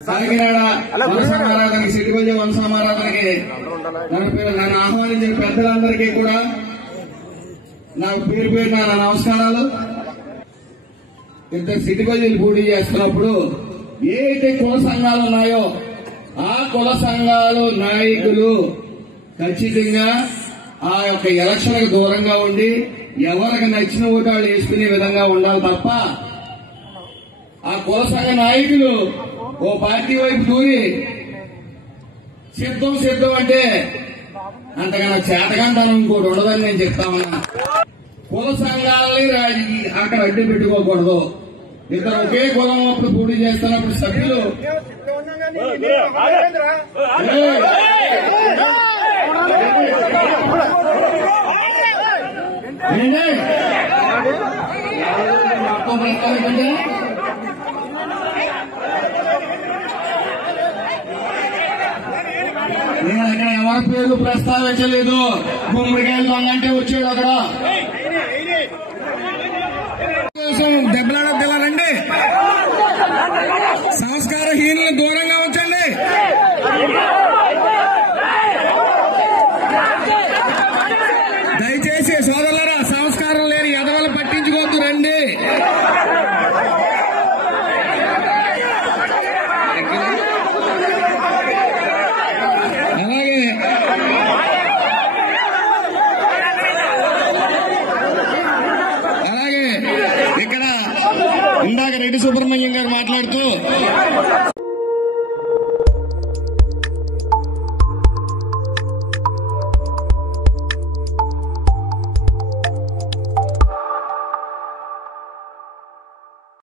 కాకినాడ వంశమారాధనకి సిటికొంజ వంశమారాధనకి నన్ను ఆహ్వానించిన పెద్దలందరికీ కూడా నాకు పేరు పేరు నా నమస్కారాలు. ఇంత సిటికొంజలు పోటీ చేస్తున్నప్పుడు ఏదైతే కుల సంఘాలు ఉన్నాయో ఆ కుల సంఘాలు నాయకులు ఖచ్చితంగా ఆ యొక్క ఎలక్షన్ కు దూరంగా ఉండి ఎవరికి నచ్చిన ఓటాలు వేసుకునే విధంగా ఉండాలి తప్ప ఆ కుల సంఘ నాయకులు ఓ పార్టీ వైపు దూరి సిద్ధం అంటే అంతకన్నా చేతకంతనం ఇంకోటి ఉండదని నేను చెప్తా ఉన్నా. కుల సంఘాలని అక్కడ అడ్డు పెట్టుకోకూడదు. ఇద్దరు ఒకే కులం అప్పుడు పోటీ చేస్తున్నప్పుడు సభ్యులు నేను అక్కడ ఎవరి పేరు ప్రస్తావించలేదు. గుమ్మడికాయలు దొంగంటే వచ్చాడు అక్కడ దెబ్బలాడద్దాలండి. సంస్కారహీనులను దూరంగా ఉంచండి. దయచేసి సోదరులారా సంస్కారం లేని ఎదవలు పట్టించుకోవద్దు రండి. అలాగే ఇక్కడ ఇందాక రెడ్డి సుబ్రహ్మణ్యం గారు మాట్లాడుతూ